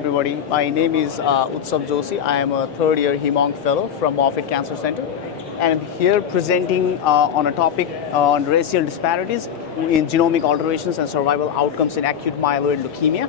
everybody. My name is Utsav Joshi. I am a third-year Hem-Onc Fellow from Moffitt Cancer Center, and I'm here presenting on a topic on racial disparities in genomic alterations and survival outcomes in acute myeloid leukemia.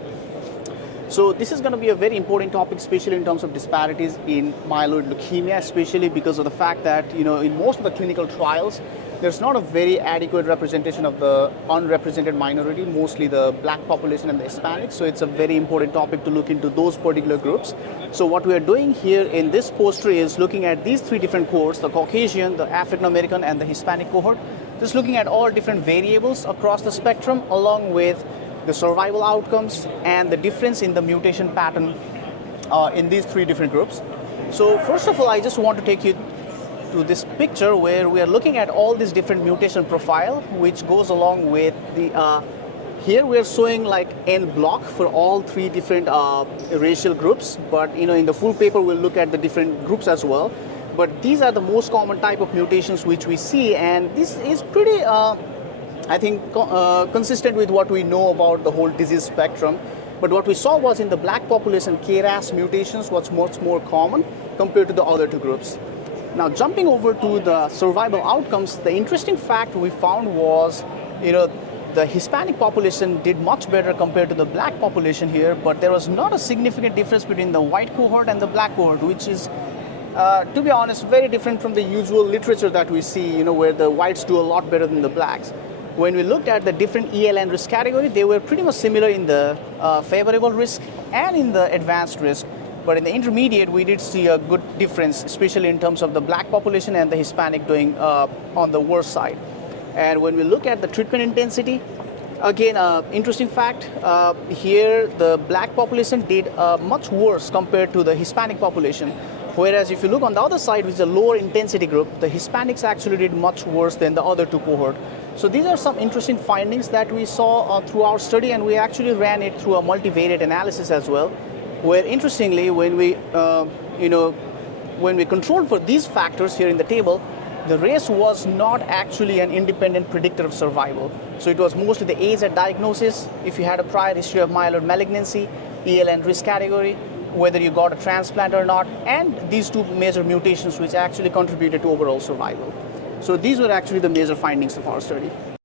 So this is going to be a very important topic, especially in terms of disparities in myeloid leukemia, especially because of the fact that, in most of the clinical trials, there's not a very adequate representation of the unrepresented minority, mostly the black population and the Hispanics. So it's a very important topic to look into those particular groups. So what we are doing here in this poster is looking at these three different cohorts, the Caucasian, the African American, and the Hispanic cohort. Just looking at all different variables across the spectrum, along with the survival outcomes and the difference in the mutation pattern in these three different groups. So first of all, I just want to take you to this picture where we are looking at all these different mutation profile, which goes along with the, here we are showing like N block for all three different racial groups, but in the full paper we'll look at the different groups as well. But these are the most common type of mutations which we see, and this is pretty, I think, consistent with what we know about the whole disease spectrum. But what we saw was in the black population, KRAS mutations was much more common compared to the other two groups. Now, jumping over to the survival outcomes, the interesting fact we found was, the Hispanic population did much better compared to the black population here, but there was not a significant difference between the white cohort and the black cohort, which is, to be honest, very different from the usual literature that we see, where the whites do a lot better than the blacks. When we looked at the different ELN risk category, they were pretty much similar in the favorable risk and in the advanced risk. But in the intermediate, we did see a good difference, especially in terms of the black population and the Hispanic doing on the worse side. And when we look at the treatment intensity, again, interesting fact, here the black population did much worse compared to the Hispanic population. Whereas if you look on the other side, which is a lower intensity group, the Hispanics actually did much worse than the other two cohorts. So these are some interesting findings that we saw through our study, and we actually ran it through a multivariate analysis as well, where interestingly, when we controlled for these factors here in the table, the race was not actually an independent predictor of survival. So it was mostly the age at diagnosis, if you had a prior history of myeloid malignancy, ELN risk category, whether you got a transplant or not, and these two major mutations which actually contributed to overall survival. So these were actually the major findings of our study.